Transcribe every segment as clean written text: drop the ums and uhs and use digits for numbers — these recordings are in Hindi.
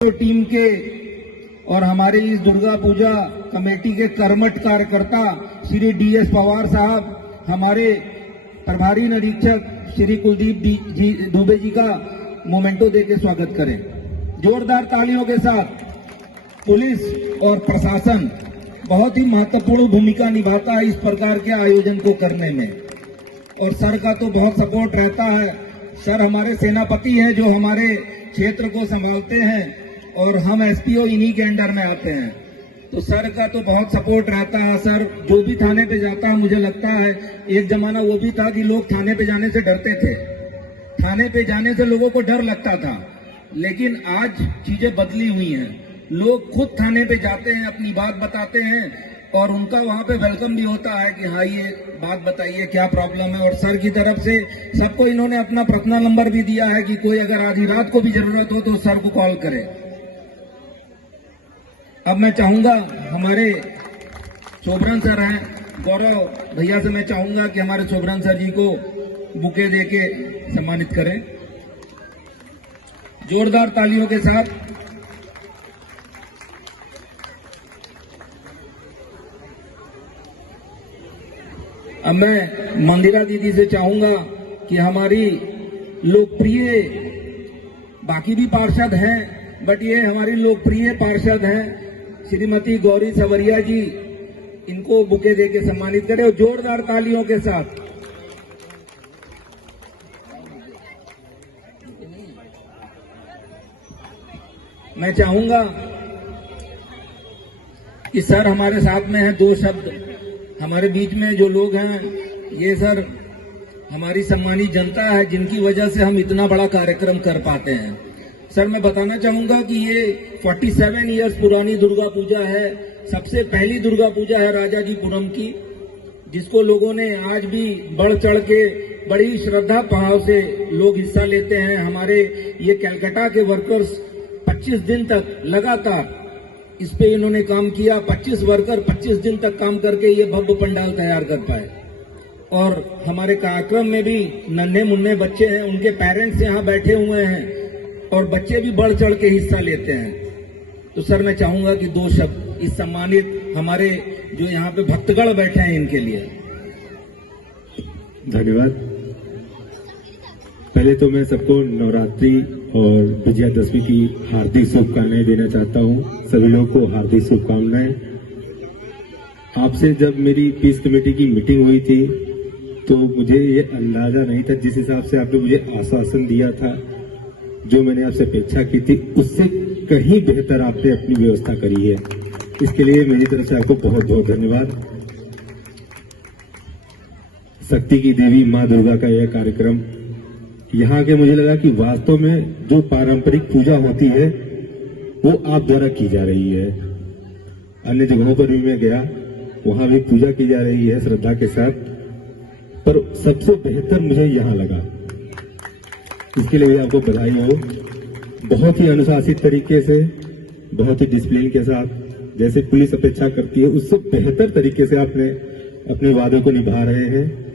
टीम के और हमारे इस दुर्गा पूजा कमेटी के कर्मठ कार्यकर्ता श्री DS पवार साहब, हमारे प्रभारी निरीक्षक श्री कुलदीप दुबे जी का मोमेंटो देके स्वागत करें। जोरदार तालियों के साथ। पुलिस और प्रशासन बहुत ही महत्वपूर्ण भूमिका निभाता है इस प्रकार के आयोजन को करने में, और सर का तो बहुत सपोर्ट रहता है। सर हमारे सेनापति हैं जो हमारे क्षेत्र को संभालते हैं, और हम SPO इन्हीं के अंडर में आते हैं, तो सर का तो बहुत सपोर्ट रहता है। सर जो भी थाने पे जाता है, मुझे लगता है एक जमाना वो भी था कि लोग थाने पे जाने से डरते थे, थाने पे जाने से लोगों को डर लगता था, लेकिन आज चीजें बदली हुई हैं। लोग खुद थाने पे जाते हैं, अपनी बात बताते हैं, और उनका वहां पे वेलकम भी होता है कि हाँ ये बात बताइए क्या प्रॉब्लम है। और सर की तरफ से सबको इन्होंने अपना पर्सनल नंबर भी दिया है कि कोई अगर आधी रात को भी जरूरत हो तो सर को कॉल करे। अब मैं चाहूंगा हमारे शोभरन सर हैं, गौरव भैया से मैं चाहूंगा कि हमारे शोभरन सर जी को बुके देके सम्मानित करें जोरदार तालियों के साथ। अब मैं मंदिरा दीदी से चाहूंगा कि हमारी लोकप्रिय, बाकी भी पार्षद हैं बट ये हमारी लोकप्रिय पार्षद हैं श्रीमती गौरी सवरिया जी, इनको बुके देके सम्मानित करें और जोरदार तालियों के साथ। मैं चाहूंगा कि सर हमारे साथ में हैं, दो शब्द हमारे बीच में जो लोग हैं, ये सर हमारी सम्मानित जनता है जिनकी वजह से हम इतना बड़ा कार्यक्रम कर पाते हैं। सर मैं बताना चाहूंगा कि ये 47 इयर्स पुरानी दुर्गा पूजा है, सबसे पहली दुर्गा पूजा है राजाजीपुरम की, जिसको लोगों ने आज भी बढ़ चढ़ के बड़ी श्रद्धा भाव से लोग हिस्सा लेते हैं। हमारे ये कलकत्ता के वर्कर्स 25 दिन तक लगातार इस पे इन्होंने काम किया। 25 वर्कर 25 दिन तक काम करके ये भव्य पंडाल तैयार कर पाए, और हमारे कार्यक्रम में भी नन्हे मुन्ने बच्चे हैं, उनके पेरेंट्स यहाँ बैठे हुए हैं, और बच्चे भी बढ़ चढ़ के हिस्सा लेते हैं। तो सर मैं चाहूंगा कि दो शब्द इस सम्मानित हमारे जो यहाँ पे भक्तगण बैठे हैं इनके लिए। धन्यवाद। पहले तो मैं सबको नवरात्रि और विजयादशमी की हार्दिक शुभकामनाएं देना चाहता हूं। सभी लोगों को हार्दिक शुभकामनाएं। आपसे जब मेरी पीस कमेटी की मीटिंग हुई थी तो मुझे ये अंदाजा नहीं था, जिस हिसाब से आपने मुझे आश्वासन दिया था, जो मैंने आपसे अपेक्षा की थी, उससे कहीं बेहतर आपने अपनी व्यवस्था करी है। इसके लिए मेरी तरफ से आपको बहुत बहुत धन्यवाद। शक्ति की देवी मां दुर्गा का यह कार्यक्रम यहाँ के, मुझे लगा कि वास्तव में जो पारंपरिक पूजा होती है वो आप द्वारा की जा रही है। अन्य जगहों पर भी मैं गया, वहां भी पूजा की जा रही है श्रद्धा के साथ, पर सबसे बेहतर मुझे यहाँ लगा। इसके लिए आपको बधाई हो। बहुत ही अनुशासित तरीके से, बहुत ही डिसिप्लिन के साथ, जैसे पुलिस अपेक्षा करती है उससे बेहतर तरीके से आपने अपने वादों को निभा रहे हैं,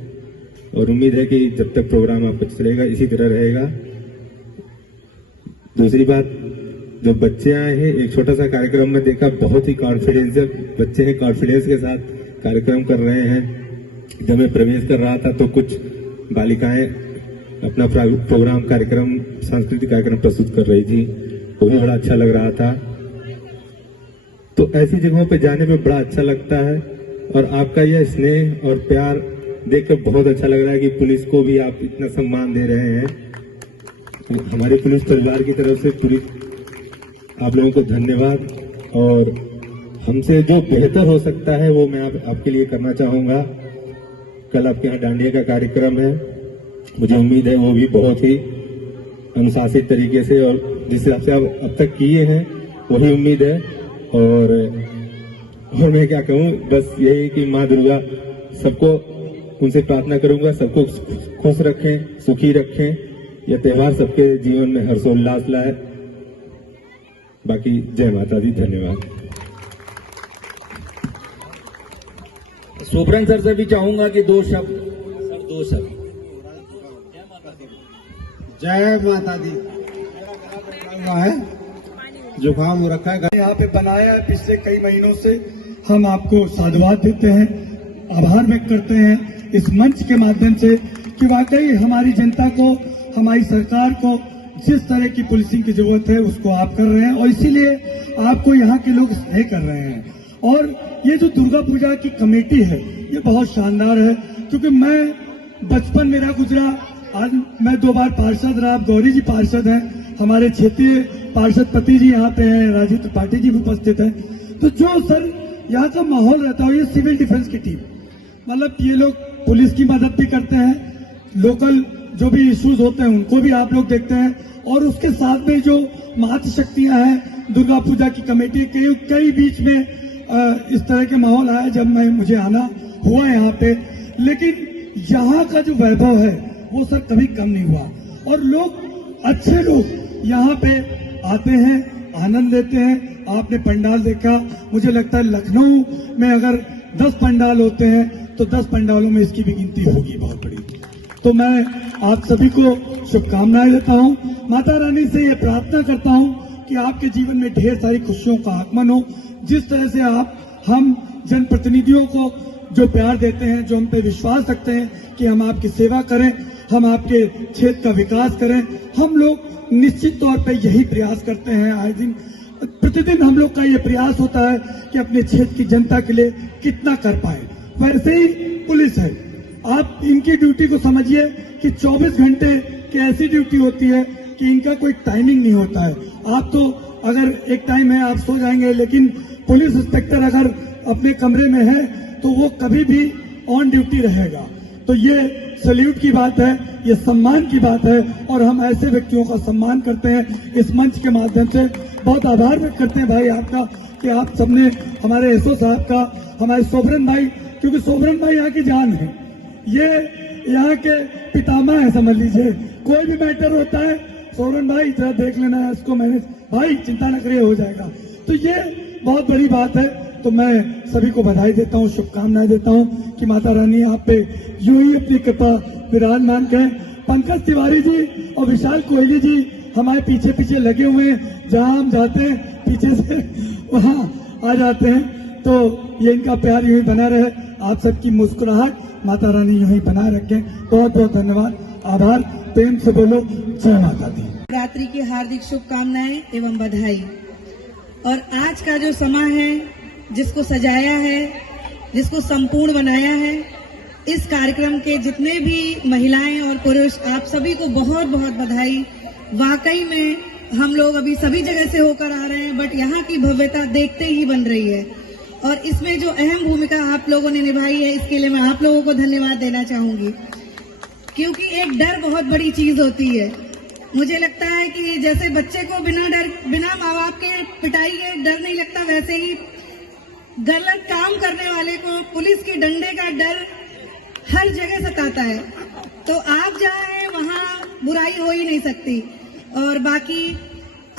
और उम्मीद है कि जब तक प्रोग्राम आपका चलेगा इसी तरह रहेगा। दूसरी बात, जो बच्चे आए हैं, एक छोटा सा कार्यक्रम में देखा, बहुत ही कॉन्फिडेंस बच्चे हैं, कॉन्फिडेंस के साथ कार्यक्रम कर रहे हैं। जब मैं प्रवेश कर रहा था तो कुछ बालिकाएं अपना प्रोग्राम कार्यक्रम, सांस्कृतिक कार्यक्रम प्रस्तुत कर रही थी, वो भी बड़ा अच्छा लग रहा था। तो ऐसी जगहों पे जाने में बड़ा अच्छा लगता है, और आपका यह स्नेह और प्यार देखकर बहुत अच्छा लग रहा है कि पुलिस को भी आप इतना सम्मान दे रहे हैं। तो हमारे पुलिस परिवार की तरफ से पूरी आप लोगों को धन्यवाद, और हमसे जो बेहतर हो सकता है वो मैं आपके लिए करना चाहूंगा। कल आपके यहाँ डांडिया का कार्यक्रम है, मुझे उम्मीद है वो भी बहुत ही अनुशासित तरीके से और जिस हिसाब से आप अब तक किए हैं वही उम्मीद है। और मैं क्या कहूँ, बस यही कि माँ दुर्गा सबको, उनसे प्रार्थना करूंगा सबको खुश रखें, सुखी रखें, यह त्योहार सबके जीवन में हर्षोल्लास लाए। बाकी जय माता दी। धन्यवाद। शोभरन सर से भी चाहूंगा कि दो शब्द। जय माता दी। है जुकाम हो रखा है। यहाँ पे बनाया है पिछले कई महीनों से। हम आपको साधुवाद देते हैं, आभार व्यक्त करते हैं इस मंच के माध्यम से कि वाकई हमारी जनता को, हमारी सरकार को जिस तरह की पुलिसिंग की जरूरत है उसको आप कर रहे हैं और इसीलिए आपको यहाँ के लोग स्नेह कर रहे हैं। और ये जो दुर्गा पूजा की कमेटी है ये बहुत शानदार है, क्योंकि मैं बचपन मेरा गुजरा, आज मैं 2 बार पार्षद रहा, गौरी जी पार्षद हैं, हमारे क्षेत्रीय पार्षद पति जी यहाँ पे हैं, राजीव त्रिपाठी जी भी उपस्थित हैं। तो जो सर यहाँ का माहौल रहता है, ये सिविल डिफेंस की टीम, मतलब ये लोग पुलिस की मदद भी करते हैं, लोकल जो भी इश्यूज होते हैं उनको भी आप लोग देखते हैं, और उसके साथ में जो मातृ शक्तियां हैं, दुर्गा पूजा की कमेटी, कई बीच में इस तरह के माहौल आया जब मुझे आना हुआ यहाँ पे, लेकिन यहाँ का जो वैभव है वो सर कभी कम नहीं हुआ और लोग, अच्छे लोग यहाँ पे आते हैं, आनंद लेते हैं। आपने पंडाल देखा, मुझे लगता है लखनऊ में अगर 10 पंडाल होते हैं तो 10 पंडालों में इसकी भी गिनती होगी बहुत बड़ी। तो मैं आप सभी को शुभकामनाएं देता हूं, माता रानी से ये प्रार्थना करता हूं कि आपके जीवन में ढेर सारी खुशियों का आगमन हो। जिस तरह से हम जनप्रतिनिधियों को जो प्यार देते हैं, जो हम पे विश्वास रखते हैं कि हम आपकी सेवा करें, हम आपके क्षेत्र का विकास करें, हम लोग निश्चित तौर पे यही प्रयास करते हैं। आए दिन प्रतिदिन हम लोग का ये प्रयास होता है कि अपने क्षेत्र की जनता के लिए कितना कर पाए। वैसे ही पुलिस है, आप इनकी ड्यूटी को समझिए कि 24 घंटे की ऐसी ड्यूटी होती है कि इनका कोई टाइमिंग नहीं होता है। आप तो अगर एक टाइम है आप सो जाएंगे, लेकिन पुलिस इंस्पेक्टर अगर अपने कमरे में है तो वो कभी भी ऑन ड्यूटी रहेगा। तो ये सैल्यूट की बात है, ये सम्मान की बात है और हम ऐसे व्यक्तियों का सम्मान करते हैं। इस मंच के माध्यम से बहुत आभार व्यक्त करते हैं भाई आपका कि आप सबने हमारे एसओ साहब का, हमारे सोबरन भाई, क्योंकि सोबरन भाई यहाँ की जान है, ये यहाँ के पितामह है समझ लीजिए। कोई भी मैटर होता है सोबरन भाई जरा देख लेना है इसको, मैंने भाई चिंता न करिए हो जाएगा। तो ये बहुत बड़ी बात है। तो मैं सभी को बधाई देता हूँ, शुभकामनाएं देता हूँ कि माता रानी आप पे यूं ही अपनी कृपा विराजमान करें। पंकज तिवारी जी और विशाल कोहली जी हमारे पीछे पीछे लगे हुए हैं, जहां हम जाते हैं पीछे से वहां आ जाते हैं। तो ये इनका प्यार यूं ही बना रहे, आप सबकी मुस्कुराहट माता रानी यूं ही बनाए रखें। बहुत बहुत धन्यवाद, आभार, प्रेम से बोलो जय माता दी। रात्रि की हार्दिक शुभकामनाएं एवं बधाई। और आज का जो समय है, जिसको सजाया है, जिसको संपूर्ण बनाया है, इस कार्यक्रम के जितने भी महिलाएं और पुरुष, आप सभी को बहुत बहुत बधाई। वाकई में हम लोग अभी सभी जगह से होकर आ रहे हैं, बट यहाँ की भव्यता देखते ही बन रही है और इसमें जो अहम भूमिका आप लोगों ने निभाई है, इसके लिए मैं आप लोगों को धन्यवाद देना चाहूंगी। क्योंकि एक डर बहुत बड़ी चीज होती है। मुझे लगता है कि जैसे बच्चे को बिना माँ बाप के पिटाई के डर नहीं लगता, वैसे ही गलत काम करने वाले को पुलिस के डंडे का डर हर जगह सताता है। तो आप जहाँ हैं वहाँ बुराई हो ही नहीं सकती। और बाकी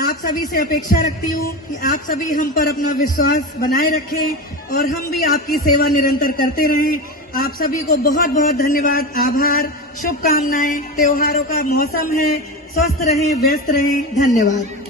आप सभी से अपेक्षा रखती हूँ कि आप सभी हम पर अपना विश्वास बनाए रखें और हम भी आपकी सेवा निरंतर करते रहें। आप सभी को बहुत बहुत धन्यवाद, आभार, शुभकामनाएं। त्योहारों का मौसम है, स्वस्थ रहें, व्यस्त रहें, धन्यवाद।